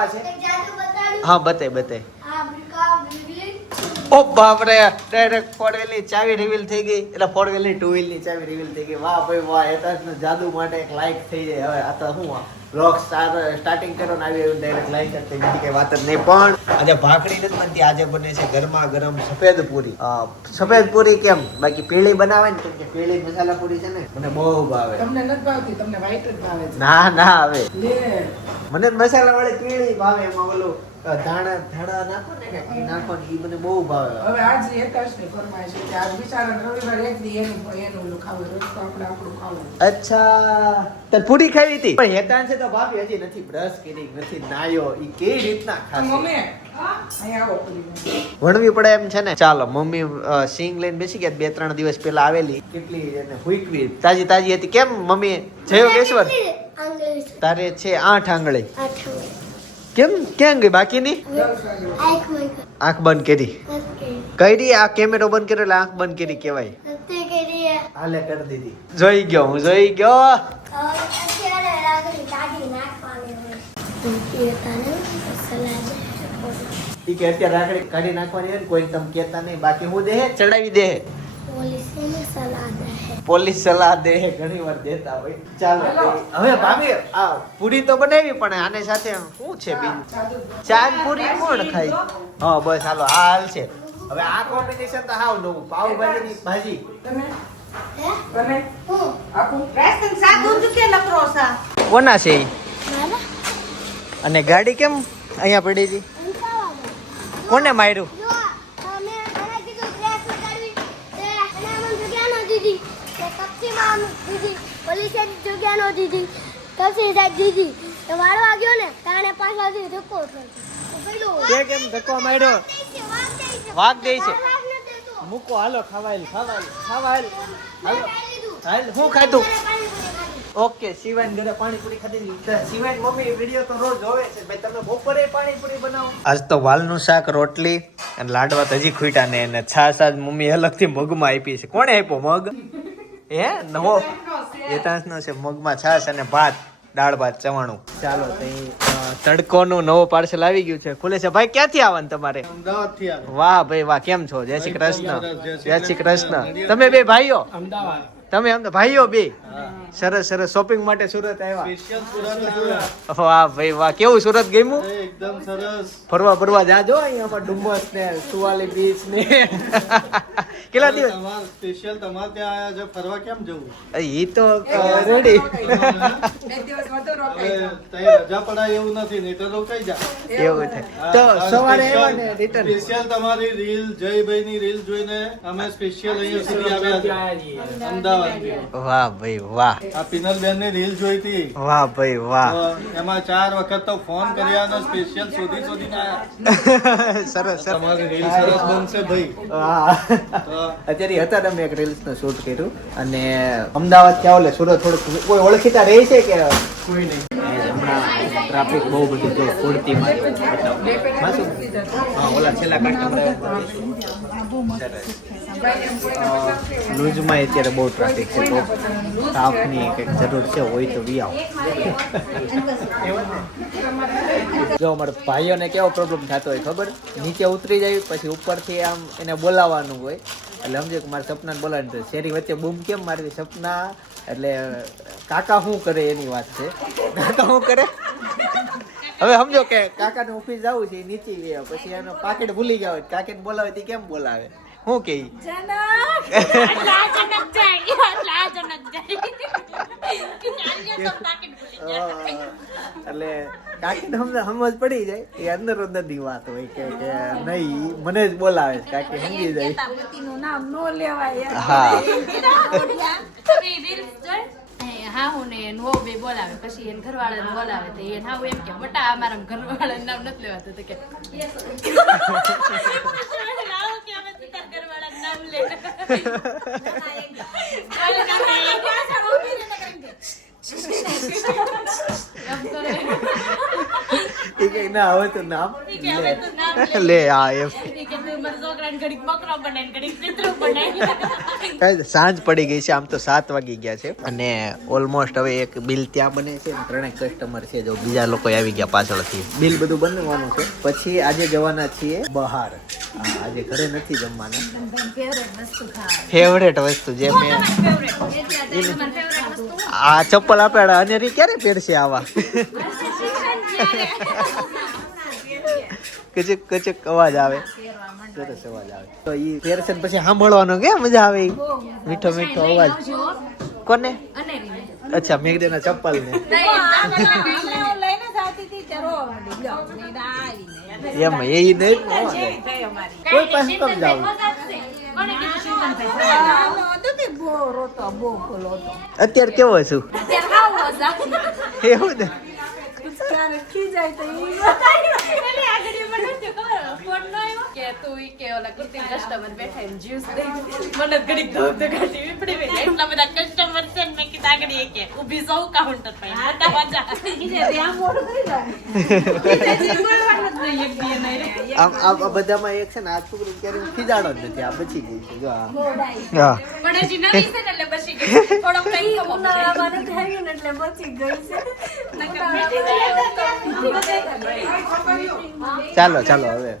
કેવા છે? હા બતાય. ઓ બાપ રે, ડાયરેક્ટ ફોર વ્હીલ ની ચાવી રિવીલ થઈ ગઈ. એટલે ફોર વ્હીલ ની ટુ વ્હીલ ની ચાવી રિવીલ થઈ ગઈ. વાહ ભાઈ વાહ, હેતાશનો જાદુ માટે એક લાઈક થઈ જાય. હવે આ તો શું બ્લોગ સ્ટાર્ટિંગ કરો ને આવી ડાયરેક્ટ લાઈક જ થઈ બીજી કઈ વાત જ નહીં. પણ આજે ભાખરી નથી બનતી, આજે બને છે ગરમા ગરમ સફેદ પૂરી. સફેદ પૂરી કેમ, બાકી પીળી બનાવે ને કેમ કે પીળી મસાલા પૂરી છે ને મને બહુ ભાવે. તમને નથી ભાવતી, તમને વ્હાઈટ જ ભાવે છે. ના હવે લે મને મસાલા વાળી પીળી ભાવે. એમાં ઓલું ધાણા નાખો ને કે નાખો ને ઈ મને બહુ ભાવે. હવે આજ હેતાશની ફરમાઈશ છે કે આજ બિચારા રવિવાર એક દી એનું ઓલું ખાવું, રોજ તો આપણું ખાવું. અચ્છા, તો પૂરી ખાવી હતી પણ હેતાન છે તો ભાભી હજી નથી બ્રશ કરી, નથી નાયો. ઈ કેવી રીતના ખાશે? મમ્મી અહીંયા આવો પૂરી વણવી પડે એમ છે ને. ચાલો મમ્મી સિંગ લઈને બેસી ગયા. 2-3 દિવસ પહેલા આવેલી, કેટલી એને હુઈકવી તાજી હતી. કેમ મમ્મી જયો કેશવર? તારે છે 8 આંગળી. કેમ ક્યાં ગઈ બાકીની? આંખ બંધ કરી. આ કેમેરો બંધ કર્યો એટલે આંખ બંધ કરી કહેવાય. હાલે કરી દીધી. જોઈ ગયો હું, જોઈ ગયો. ઈ કે અત્યારે રાખડી કાઢી નાખવાની હોય ને કોઈ તમે કહેતા નહીં. બાકી હું દે ચડાવી દે પોલીસ સલાહ દે ઘણી વાર દેતા હોય. ચાલો હવે ભાભી આ પૂરી તો બનાવી પણ આને સાથે શું છે બીજું? ચાંદ પૂરી કોણ ખાય? હા બસ હાલો આ હાલ છે. હવે આ કોમ્બિનેશન તો હાવ નવું. પાવભાજી ની ભાજી. કોના છે ઈ? અને ગાડી કેમ અહીંયા પડી હતી? કોને માર્યું? કેમ ધક્કો માર્યો? વાગ દે છે. મૂકો હાલો ખાવાય. હું ખાધું? ઓકે શિવાન ઘરે પાણીપુરી ખાધી. શિવાન મમ્મી વિડિયો તો રોજ જોવે છે. ભાઈ તમે બપોરે પાણીપુરી બનાવો. આજ તો વાલનું શાક, રોટલી અને લાડવા તો હજી ખૂટ્યા ને. અને છાશ આજ મમ્મી અલગથી મગમાં આપી છે. કોણે આપ્યો મગ? નવો હેતાંશનો છે. મગમાં છાશ અને ભાત, દાળ ભાત, ચવાણું. ચાલો તડકોનું નવો પાર્સલ આવી ગયું છે. ખુલે છે. ભાઈ ક્યાંથી આવવાનું તમારે? અમદાવાદથી આવે. વાહ ભાઈ વાહ, કેમ છો? જય શ્રી કૃષ્ણ. જય શ્રી કૃષ્ણ. તમે બે ભાઈઓ? અમદાવાદ. તમે ભાઈઓ બે? સરસ શોપિંગ માટે સુરત આવ્યા? સ્પેશિયલ સુરત આવ્યા. વાહ ભાઈ વાહ, કેવું સુરત ગમ્યું? એકદમ સરસ. ફરવા જાજો. અહીંયા ડુમ્બસ ને સુવાલી બીચ ને કેટલા દિવસ સ્પેશિયલ તમારે ત્યાં આયા છે. ફરવા કેમ જવું? ઈ તો રેડી. રજા પડાય એવું નથી, નહીં તો રોકાઈ જા. એવું થાય તો સવારે આવ્યા ને રિટર્ન. સ્પેશિયલ તમારી રીલ, જયભાઈ ની રીલ જોઈને અમે સ્પેશિયલ અહીંયા સુધી આવ્યા હતા અમદાવાદથી. વાહ ભાઈ વાહ. આ પિનલબેન ની રીલ જોઈ હતી. વાહ ભાઈ વાહ. તો એમાં 4 વખત તો ફોન કર્યા અને સ્પેશિયલ શોધીને આયા. સરસ તમારી રીલ સરસ બનશે ભાઈ. અત્યારે હતા તમે એક રીલ્સ નું શૂટ કર્યું અને અમદાવાદ ક્યાં ઓલે સુરત થોડુંક કોઈ ઓળખીતા રહે છે કે કોઈ નહીં. ટ્રાફિક બહુ બધું જો ફૂડતીમાં ઓલા છેલ્લા કસ્ટમર લૂઝમાં અત્યારે બહુ ટ્રાફિક છે. તો સ્ટાફની કંઈક જરૂર છે હોય તો વી આવો. જો અમારા ભાઈઓને કેવો પ્રોબ્લેમ થતો હોય ખબર? નીચે ઉતરી જાય પછી ઉપરથી આમ એને બોલાવવાનું હોય. એટલે સમજો કે મારે સપનાને બોલાવવાનું તો શેરી વચ્ચે બૂમ કેમ મારવી? સપના એટલે કાકા શું કરે એની વાત છે. કાકા શું કરે? હવે સમજો કે કાકાને ઓફિસ જવું છે, નીચે ગયા પછી એનો પાકેટ ભૂલી ગયા હોય, કાકાને બોલાવે તે કેમ બોલાવે? શું કે એટલે કાકીને સમજ પડી જાય એ અંદર ની વાત હોય કે નહીં મને જ બોલાવે છે. કાકી સમજી જાય. હા હા હું ને નો બે બોલાવે પછી એને ઘરવાળાને બોલાવે તો એને હા એમ કે બટા અમારા ઘરવાળાનું નામ નથી લેવાતું તો કે ઘરવાળાનું નામ લે ના હવે તો નામ લે. હા એમ મારા છોકરાને ઘડીક બકરો બનાવીને ઘડીક પિતરું બનાવી. સાંજ પડી ગઈ છે, આમ તો 7 વાગી ગયા છે અને ઓલમોસ્ટ હવે એક બિલ ત્યાં બને છે ને 3 કસ્ટમર છે, જો બીજા લોકો આવી ગયા પાછળથી. બિલ બધું બનવાનું છે, પછી આજે જવાના છીએ બહાર. આજે ઘરે નથી જમવાના. ફેવરેટ વસ્તુ જે મેં આ ચપ્પલ આપેડા અને રી ક્યારે પહેરશે આવા? કચક કચક અવાજ આવે, સરસ અવાજ આવે. તો ઈ પહેરશે ને પછી સાંભળવાનો કે મજા આવે, ઈ મીઠો મીઠો અવાજ. કોને? અચ્છા, મેઘદેના ચપ્પલ ને એમ એ નહીં કોઈ પાસે કમ જાવ. અત્યારે કેવો છું એવું ને? આ બધામાં એક છે ને, આ છોકરી ક્યારે ખીજાડો જ નથી, આ બચી ગઈ છે. જો હા ચાલો ચાલો હવે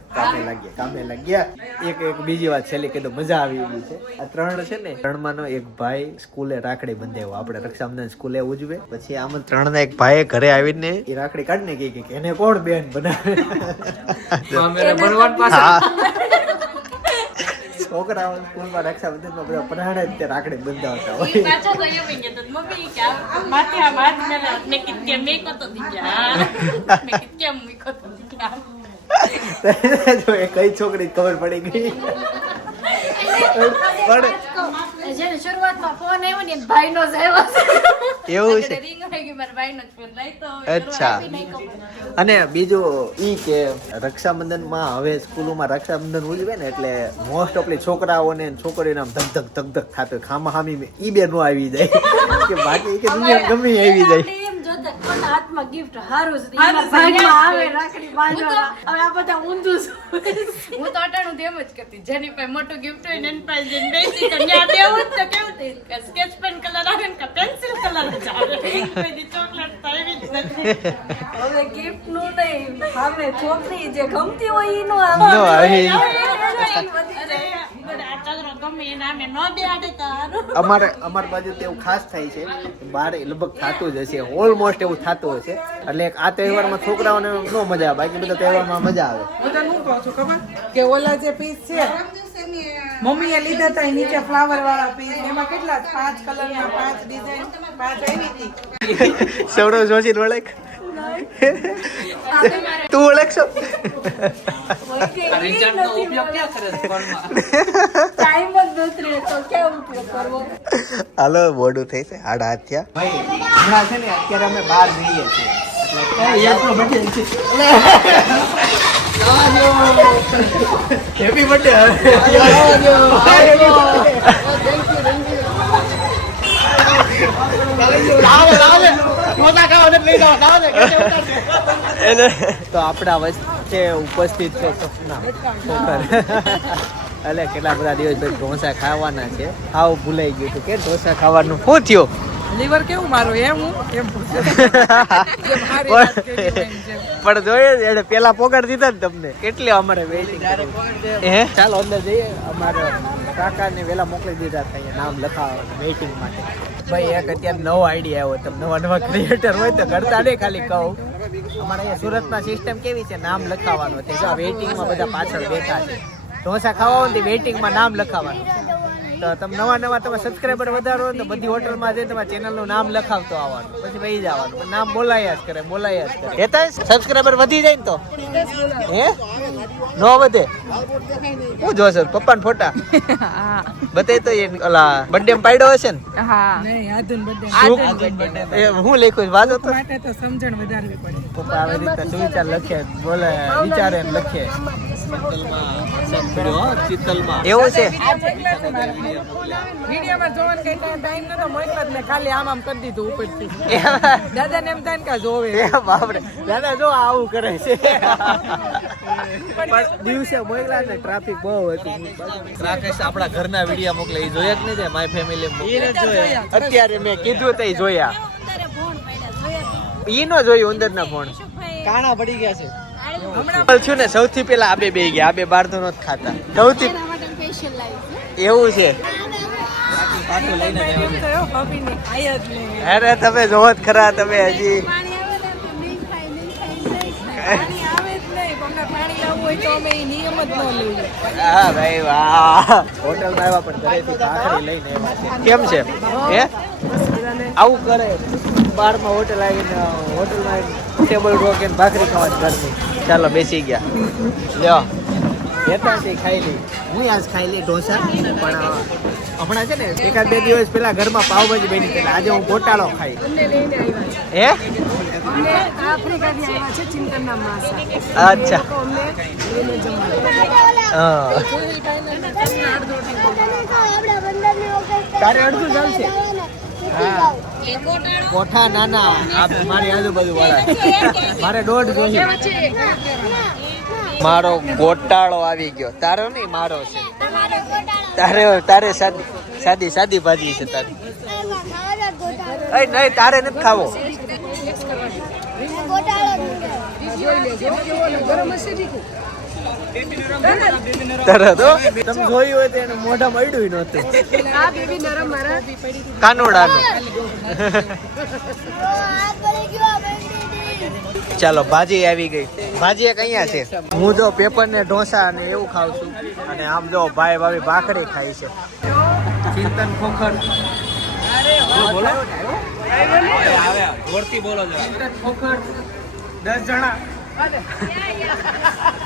કામે લાગ્યા. એક બીજી વાત છેલ્લી કીધું, મજા આવી ગઈ છે. આ 3 છે ને, 3 માંનો એક ભાઈ સ્કૂલે રાખડી બંધાવ્યો. આપણે રક્ષાબંધન સ્કૂલે ઉજવે, પછી આમ 3 ના એક ભાઈ ઘરે આવીને એ રાખડી કાઢીને કહે કે એને કોણ બેન બનાવે. છોકરાઓ સ્કૂલમાં રક્ષાબંધનમાં બધા પરાણે જ રાખડી બંધાવતા હોય. જો એ કઈ છોકરી ખબર પડી ગઈ. શરૂઆતમાં ફોન આવ્યો ને ભાઈનો જ આવ્યો એવું છે. રિંગ થઈ ગઈ, મારા ભાઈનો જ ફોન લઈ તો અચ્છા. અને બીજું ઈ કે રક્ષાબંધનમાં હવે સ્કૂલોમાં રક્ષાબંધન ઉજવે ને એટલે મોસ્ટ ઓફલી છોકરાઓને છોકરીઓને આમ ધક ધક ધક ધક થાતું ખામા ખામી ઈ બે નો આવી જાય કે બાકી કે દુનિયા ગમે આવી જાય. હાથમાં ગિફ્ટ હારું છે, ભાગમાં આવે રાખડી બાંધવા. હવે આ બધા ઊંધું છે. હું તો અટાણું તેમ જ કરતી, જેની પાસે મોટું ગિફ્ટ હોય ને એની પાસે જઈને બેસી તો ન્યા દેવું જ તો કેવું થઈ કે સ્કેચ પેન કલર આવે ને કે પેન્સિલ કલર જ આવે. કોઈ દી ચોકલેટ તો એવી જ નથી. હવે ગિફ્ટ નું નહીં, હવે છોકરી જે ગમતી હોય ઈ નો નો આવી. અમાર બાજુ તો એવું ખાસ થાય છે, બાર લગભગ થતું જ હશે, ઓલમોસ્ટ એવું થતું હશે. એટલે આ તહેવારમાં છોકરાઓને નો મજા આવે, બાકી બધા તહેવારમાં મજા આવે. હું કહું છું ખબર કે ઓલા જે પીસ છે મમ્મીએ લીધા હતા, નીચે ફ્લાવર વાળા પીસ, એમાં કેટલા 5 કલરના 5 ડિઝાઇન 5 આવી હતી. સૌરવ જોશી ઓળખ તું ઓળખશો? હાલો મોડું થઈ છે, 8:30 થયા. હમણાં છે ને અત્યારે અમે બહાર જઈએ છીએ હેપી બર્થડે. તો આપણા વચ્ચે ઉપસ્થિત છે સપના ઠોકર. એટલે કેટલા બધા દિવસ પછી ઢોસા ખાવાના છે. આવું ભૂલાઈ ગયું હતું કે ઢોસા ખાવાનું શું થયું? લીવર કેવું મારું એમ હું એમ પણ જોઈએ એને પેલા પોગાડ દીધા ને તમને. કેટલી અમારે વેઇટિંગ હે. ચાલો અંદર જઈએ. અમારે કાકાને વેલા મોકલી દીધા હતા અહીંયા નામ લખાવવા વેઇટિંગ માટે. ભાઈ એક અત્યારે નવો આઈડિયા આવ્યો, તમે નવા ક્રિએટર હોય તો કરતા નહીં, ખાલી કહું. અમારે અહીંયા સુરતમાં સિસ્ટમ કેવી છે, નામ લખાવવાનું છે. જો વેઇટિંગમાં બધા પાછળ બેઠા છે, ઢોસા ખાવા હોય વેઇટિંગમાં નામ લખાવવાનું છે. તો તમે નવા તમે સબસ્ક્રાઈબર વધારો તો બધી હોટલમાં જઈને તમારા ચેનલનું નામ લખાવતો આવવાનું, પછી વહી જવાનું. નામ બોલાયા જ કરે. એતા સબસ્ક્રાઈબર વધી જાય ને તો હે નો વધે. હું જોશે પપ્પાના ફોટા બતાય તો ઓલા બર્થડે માં પાડ્યો હશે ને. હું લખ્યું વાંચો તો સમજણ વધારવી પડે. પપ્પા આવી રીતે સુવિચાર લખે, બોલે વિચારે લખે. એવું છે. વિડીયોમાં જોવાનું કઈ ટાઈમ નતો મોકલો જ ને ખાલી આમ કરી દીધું ઉપરથી દાદાને એમ થાય ને કે જોવે બાપરે દાદા જો આવું કરે છે પણ દિવસે મોકલા ને ટ્રાફિક બહુ હતું રાકેશ આપણા ઘરના વિડીયો મોકલે એ જોયા જ નહીં માય ફેમિલી અત્યારે મેં કીધું તો જોયા ઈ નો જોયું અંદર ના ફોન કાણા પડી ગયા છે હમણાં છું ને સૌથી પેલા આબે બે ગયા આબે બહાર તો નથી ખાતા સૌથી એવું છે અરે તમે જોવો જ ખરા તમે હજી હા ભાઈ વાહ હોટલમાં આવ્યા પણ ઘરેથી ભાખરી લઈને આવ્યા છે કેમ છે હે આવું કરે બારમાં હોટલ આવીને હોટલમાં ટેબલ રોકે ને ભાખરી ખાવાની ઘરની ચાલો બેસી ગયા લ્યો હેતાથી ખાઈ લી હું આજ ખાઈ લી ઢોસા પણ હમણાં છે ને એકાદ બે દિવસ પેલા ઘરમાં પાવભાજી બની એટલે આજે હું ગોટાળો ખાઈ હે અચ્છા તારે અડધું ચાલશે કોઠા નાના મારી આજુબાજુ વાળા મારે 1.5 જોઈએ મારો ગોટાળો આવી ગયો તારો નહીં મારો છે તારે સાદી ભાજી છે તારી નહીં તારે નથી ખાવો તરત તમે જોયું હોય તો એને મોઢામાં અડ્યું નહોતું કાનોડાનું ચાલો ભાજી આવી ગઈ ભાજી એક અહીંયા છે હું જો પેપર ને ઢોસા અને એવું ખાઉં છું અને આમ જો ભાઈ ભાભી ભાખરી ખાય છે ચિંતન ખોખર બોલો આવે જોરથી બોલો ચિંતન ખોખર 10 જણા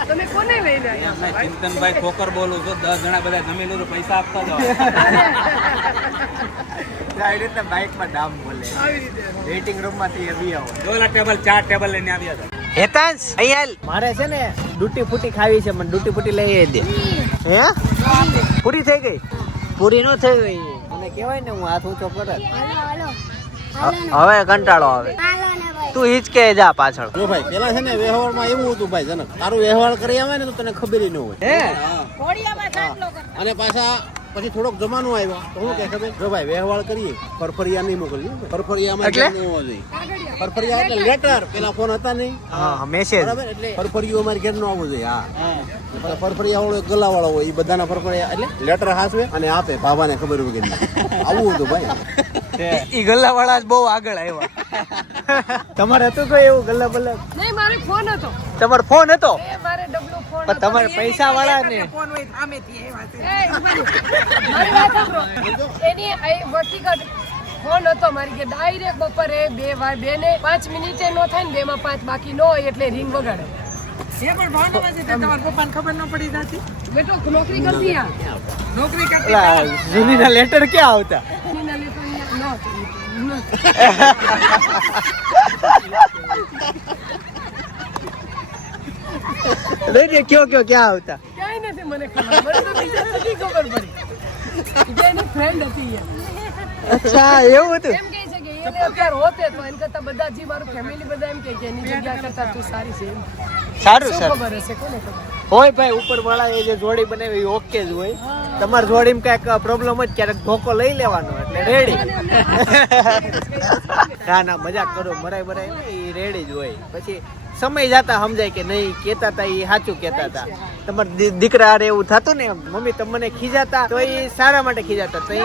તમે કોને લઈને આવ્યા ચિંતનભાઈ ખોકર બોલું છું 10 જણા બધા જમી લીધું પૈસા આપતા જાઓ આવી રીતના બાઇકમાં નામ બોલે વેઇટિંગ રૂમ માંથી આવી આવો ઓલા ટેબલ 4 ટેબલ લઈને આવ્યા હતા હેતાંશ અહીંયા મારે છે ને ડૂટી ફૂટી ખાવી છે મને ડૂટી ફૂટી લઈ દે હે પૂરી થઈ ગઈ પૂરી ન થઈ ગઈ મને કહેવાય ને હું હાથ ઊંચો કરત હવે કંટાળો આવે તું હિચકે જા પાછળ જો ભાઈ પેલા છે ને વ્યવહારમાં એવું હતું ભાઈ જનક તારું વ્યવહાર કરી આવે ને તો તને ખબર ન હોય હે અને પાછા પછી થોડોક જમાનો આવ્યો તો હું કે ખબર જો ભાઈ વ્યવહાર કરીએ ફરફરિયા નહીં મોકલીએ ફરફરિયામાં એટલે? ન હોવો જોઈએ ફરફરિયા એટલે લેટર પેલા ફોન હતા નહીં હા મેસેજ બરાબર એટલે ફરફરિયો અમારે ઘેર નો આવવું જોઈએ હા ફરફરિયા વાળો ગલા વાળો હોય એ બધાના ફરફરિયા એટલે લેટર હાસવે અને આપે બાબાને ખબર વગર આવું હતું ભાઈ ઈ ગલ્લા વાળા બહુ આગળ આવ્યા તમારે હતું કોઈ એવું ગલ્લા બલ્લા નહીં મારે ફોન હતો તમારો ફોન હતો મારે ડબલો ફોન પણ તમારે પૈસા વાળા ને ફોન હોય સામેથી આવ્યા છે એની વ્યક્તિગત ફોન હતો મારી કે ડાયરેક્ટ બપોરે 2 ને 5 મિનિટે નો થાય ને 2 માં 5 બાકી નો હોય એટલે રિંગ વગાડે એ પણ ભાવનગરમાં છે તો તમારા પપ્પાને ખબર ન પડી જાતી બેટો નોકરી કરતી આ નોકરી કરતી ઓલા જૂનીના લેટર ક્યાં આવતા એના લેતો અહીંયા ન લઈ કયો ક્યાં આવતા ક્યાંય નથી મને ખબર મને તો બીજા નથી ખબર પડી જે એની ફ્રેન્ડ હતી અચ્છા એવું હતું એમ કહે છે કે એને અત્યારે હોતે તો એમ કરતા બધા જે મારું ફેમિલી બધા એમ કે એની જગ્યા કરતા તું સારી છે એમ સારું શું સર ખબર હશે કોને ખબર હોય ભાઈ ઉપર વાળા એ જે જોડી બનાવી એ ઓકે જ હોય તમારી જોડીમાં કઈક પ્રોબ્લેમ હોય ક્યારેક ધોકો લઈ લેવાનો એટલે રેડી ના મજાક કરો મરાય એ રેડી જ હોય પછી સમય જતા સમજાય કે નહીં કેતા હતા એ સાચું કેતા હતા તમારા દીકરા હારે એવું થતું ને મમ્મી તમને ખીજાતા તો એ સારા માટે ખીજાતા તો એ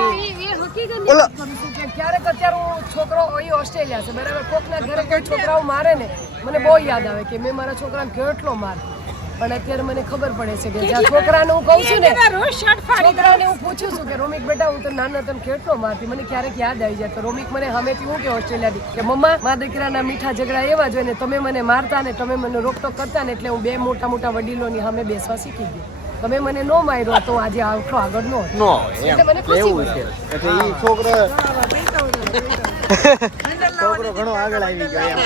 હકીકત ની વાત કરું છું કે ક્યારેક અત્યારે હું છોકરો અહીં ઓસ્ટ્રેલિયા છે બરાબર કોકના ઘરે કોઈ છોકરાઓ મારે ને મને બહુ યાદ આવે કે મેં મારા છોકરાને કેટલો માર પણ અત્યારે મને ખબર પડે છે કે જ્યાં છોકરાને હું કહું છું ને છોકરાને હું પૂછું છું કે રોમિક બેટા હું તો નાના તને કેટલો મારતી મને ક્યારેક યાદ આવી જાય તો રોમિક મને હમેથી હું કે ઓસ્ટ્રેલિયાથી કે મમ્મા મારા દીકરાના મીઠા ઝઘડા એવા જ હોય ને તમે મને મારતા ને તમે મને રોકટોક કરતા ને એટલે હું 2 મોટા વડીલોની સામે બેસવા શીખી ગઈ તમે મને નો માર્યો તો આજે આટલો આગળ નો નો એટલે મને ખુશી એવું છે એટલે એ છોકરો છોકરો ઘણો આગળ આવી ગયો એમ.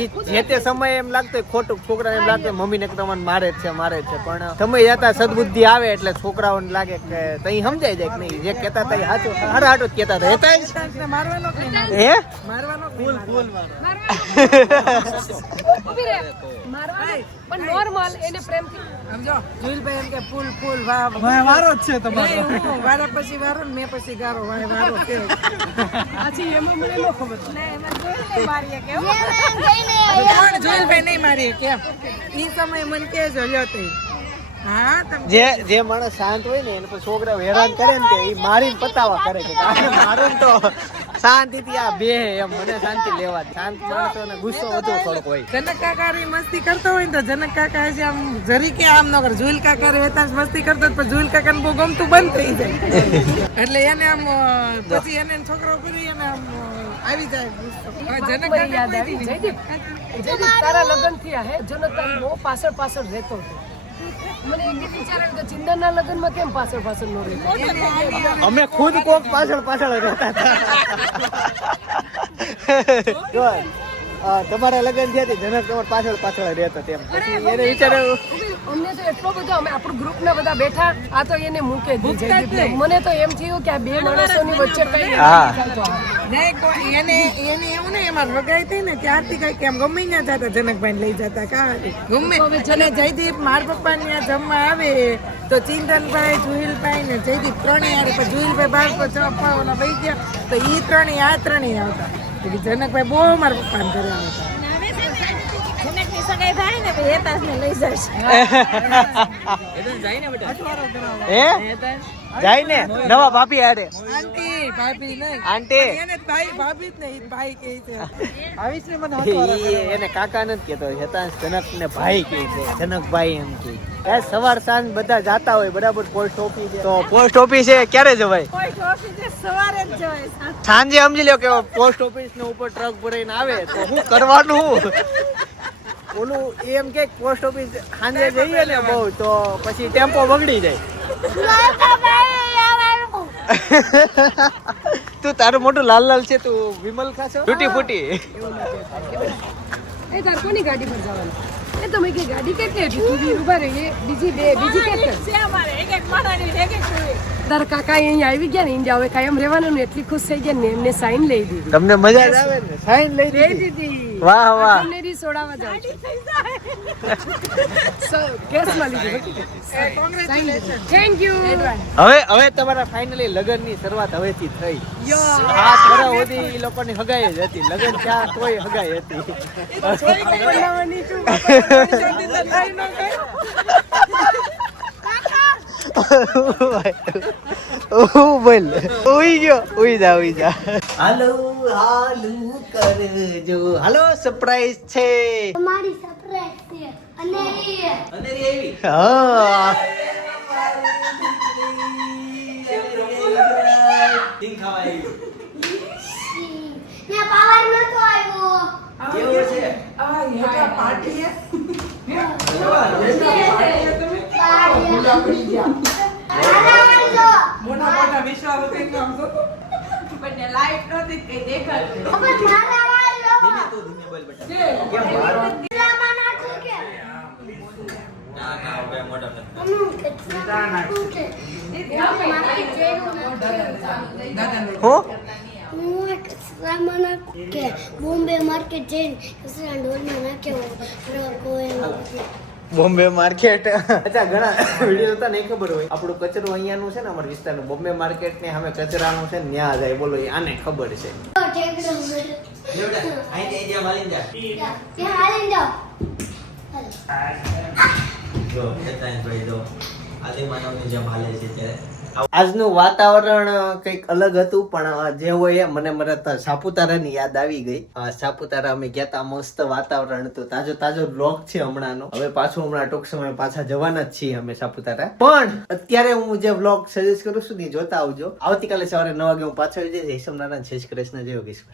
ઈ જે તે સમયે એમ લાગતું ખોટું, છોકરાને એમ લાગતું મમ્મીને તમને મારે જ છે પણ સમય જતા સદબુદ્ધિ આવે એટલે છોકરાઓને લાગે કે તઈ સમજાઈ જાય કે નહીં, જે કહેતા હતા એ સાચું હારા હાટું જ કહેતા હતા. હતા જ. મારવાનો કે ના? હે મારવાનો કે ના? ઊભી રહે. મારવાનું પણ નોર્મલ એને પ્રેમથી સમજો જુલભાઈ એમ કે ફૂલ ફૂલ વાહ વારો જ છે તમારો. વારો પછી વારો ને મેં પછી ગારો વારો છે. આછી એમાં મને ન ખબર છે. કોણ જુલભાઈ નહીં મારી કેમ ઈ સમય મને કેજો લ્યો તે. હા તમે જે માણસ શાંત હોય ને એને પછી છોકરા હેરાન કરે ને એ મારીને પતાવા કરે કે આને મારો ને તો શાંતિથી આ બે એમ મને શાંતિ લેવા દે. શાંત માણસોને ગુસ્સો વધુ થોડોક હોય. જનક કાકા રી મસ્તી કરતો હોય ને તો જનક કાકા છે આમ જરી કે આમ ન કરે. જુલ કાકા રહેતા જ મસ્તી કરતો પણ જુલ કાકા બહુ ગમતું બંધ થઈ જાય એટલે એને આમ પછી એને છોકરો કરી એને આમ આવી જાય ગુસ્સો. હવે જનક મને કાકા યાદ આવી જયદીપ તારા લગ્ન થયા હે જો તારી બહુ પાછળ પાછળ રહેતો હતો. મને એક દી વિચાર આવ્યો કે ચિંદનના લગ્નમાં કેમ પાછળ પાછળ નો રહેતો. અમે ખુદ કોક પાછળ પાછળ રહેતા હતા. જો, તમારા લગ્ન થયા હતી જનક તમારા પાછળ પાછળ રહેતા તેમ પછી એને વિચાર્યું અમને તો એટલો બધો અમે આપણું ગ્રુપ ના બધા બેઠા આ તો એને મૂકે જ નહીં. મને તો એમ થયું કે આ બે માણસોની વચ્ચે કઈ હા. નહીં કોઈ એને એવું ને એમાં રગાઈ થઈ ને ત્યારથી કઈ કેમ ગમે ત્યાં જતા જનકભાઈ લઈ જતા કા ગમે અને જયદીપ માર પપ્પા ત્યાં જમવા આવે તો ચિંતનભાઈ જુહિલભાઈ ને જયદીપ ત્રણેય આવે પછી જુહિલભાઈ બાર પર ચપ્પા ઓલા વહી ગયા તો ઈ ત્રણેય આ ત્રણેય આવતા. જનકભાઈ બહુ મારા પપ્પાને ઘરે આવતા. હે જાય ને નવા ભાભી હારે આંટી ભાભી નહીં આંટી એને ભાઈ ભાભી જ નહીં ભાઈ કહે છે. આવીશ ને મને એને કાકા નથી કેતો હેતાંશ જનક ને ભાઈ કહે છે જનકભાઈ એમ કે સવાર સાંજ બધા જાતા હોય બરાબર પોસ્ટ ઓફિસ તો પોસ્ટ ઓફિસ ક્યારે જવાય સાંજે સમજી લો કે પોસ્ટ ઓફિસ ને ઉપર ટ્રક ભરાઈને આવે તો શું કરવાનું ઓલું એમ કે પોસ્ટ ઓફિસ સાંજે જઈએ ને બહુ તો પછી ટેમ્પો બગડી જાય. તું તારું મોટું લાલ લાલ છે તું વિમલ ખાશો તૂટી ફૂટી એ તાર કોની ગાડી પર જવાનું એ તમે કે ગાડી કેટલી હતી તું બી ઉભા રહી બીજી કેટલી તારા કાકા અહીંયા આવી ગયા ને ઇન્ડિયા હવે કાયમ રહેવાનું ને એટલી ખુશ થઈ ગયા ને એમને સાઈન લઈ દીધી. તમને મજા જ આવે ને સાઈન લઈ દીધી. વાહ વાહ તમને રી સોડાવા જાવ સો કેસમાં લીધી થેન્ક યુ. હવે તમારા ફાઇનલી લગનની શરૂઆત હવેથી થઈ. 7 વર્ષ સુધી ઈ લોકોની હગાઈ જ હતી. લગન ત્યાં કોઈ હગાઈ હતી. બોલ ઉઈ ગયો ઉઈ જા હાલો કરજો હાલો સરપ્રાઈઝ છે અમારી સરપ્રાઈઝ છે અનેરી હા ને પાવર નતો આવ્યો કેવું છે પાર્ટી હે મોટા મોટા વિશ્વાસ થઈ ગયો આમ તો પણ લાઈટ નહોતી કઈ દેખાતું. બોમ્બે માર્કેટ જઈને કચરા ડોલમાં નાખ્યો બોમ્બે માર્કેટ અચ્છા ઘણા વિડીયો હતા નહીં ખબર હોય આપણું કચરો અહીંયાનું છે ને અમારા વિસ્તારનું બોમ્બે માર્કેટ ને સામે કચરાનું છે ને ન્યા જાય બોલો આને ખબર છે આજનું વાતાવરણ કંઈક અલગ હતું પણ જે હોય મને મારા સાપુતારાની યાદ આવી ગઈ. સાપુતારા અમે ગયા તા મસ્ત વાતાવરણ હતું તાજો બ્લોગ છે હમણાંનો. હવે પાછું હમણાં ટૂંક સમય પાછા જવાના જ છીએ અમે સાપુતારા. પણ અત્યારે હું જે બ્લોગ સજેસ્ટ કરું છું ને જોતા આવજો. આવતીકાલે સવારે 9 વાગે હું પાછો આવી જઈશ. હેસમ નારાયણ જય શ્રી કૃષ્ણ જય યોગેશ્વર.